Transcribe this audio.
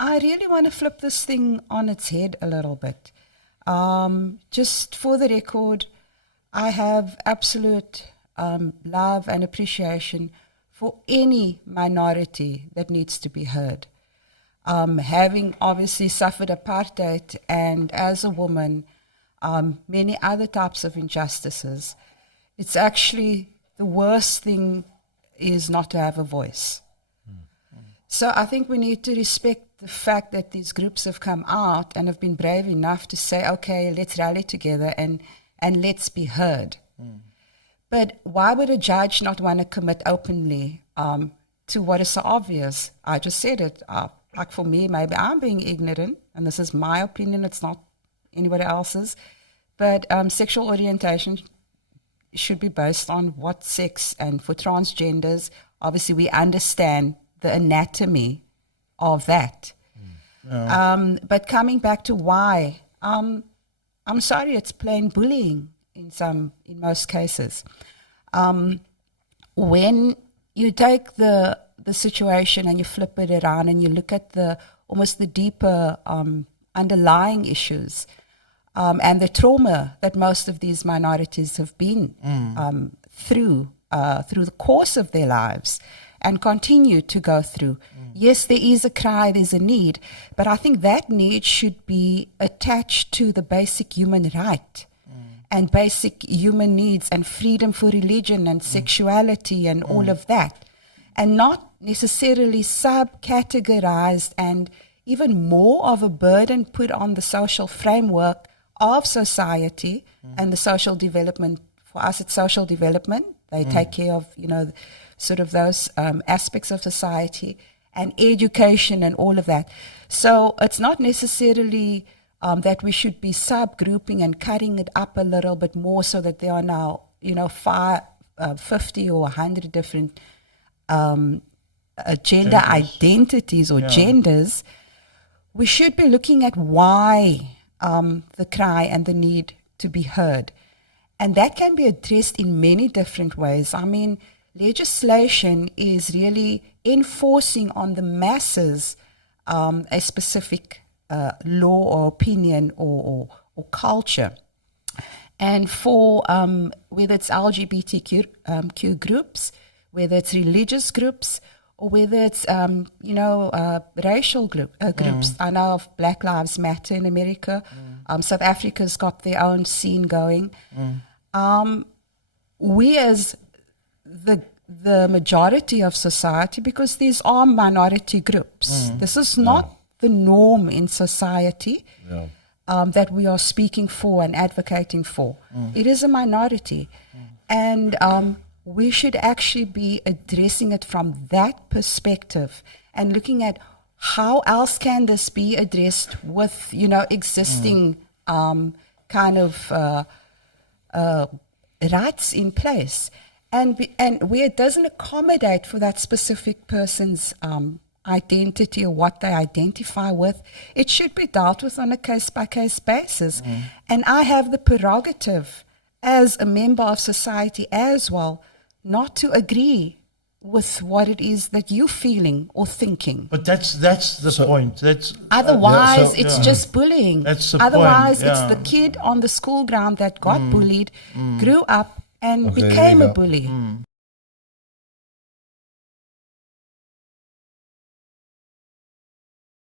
I really want to flip this thing on its head a little bit. Just for the record, I have absolute love and appreciation for any minority that needs to be heard. Having obviously suffered apartheid and as a woman, many other types of injustices, it's actually the worst thing is not to have a voice. So I think we need to respect the fact that these groups have come out and have been brave enough to say, okay, let's rally together and let's be heard. But why would a judge not want to commit openly to what is so obvious? I just said it. Like for me, maybe I'm being ignorant, and this is my opinion, it's not anybody else's, but sexual orientation should be based on what sex, and for transgenders, obviously we understand the anatomy of that. But coming back to why, I'm sorry, it's plain bullying in most cases. When you take the situation and you flip it around and you look at almost the deeper underlying issues and the trauma that most of these minorities have been through the course of their lives and continue to go through. Yes, there is a cry, there's a need, but I think that need should be attached to the basic human right and basic human needs and freedom for religion and sexuality and all of that, and not necessarily subcategorized and even more of a burden put on the social framework of society and the social development. For us, it's social development. They take care of, sort of those aspects of society and education and all of that. So it's not necessarily that we should be subgrouping and cutting it up a little bit more so that there are now, 50 or 100 different gender identities or genders. We should be looking at why the cry and the need to be heard. And that can be addressed in many different ways. I mean, legislation is really enforcing on the masses a specific law or opinion or culture. And for whether it's LGBTQ groups, whether it's religious groups, or whether it's racial groups. I know of Black Lives Matter in America. South Africa's got their own scene going. We as the majority of society, because these are minority groups. This is not the norm in society that we are speaking for and advocating for. It is a minority. And we should actually be addressing it from that perspective and looking at how else can this be addressed with, existing kind of rights in place. And where it doesn't accommodate for that specific person's identity or what they identify with, it should be dealt with on a case-by-case basis. And I have the prerogative as a member of society as well not to agree with what it is that you're feeling or thinking. But that's the point. That's otherwise it's just bullying. That's the otherwise point. It's the kid on the school ground that got bullied, grew up and became a bully.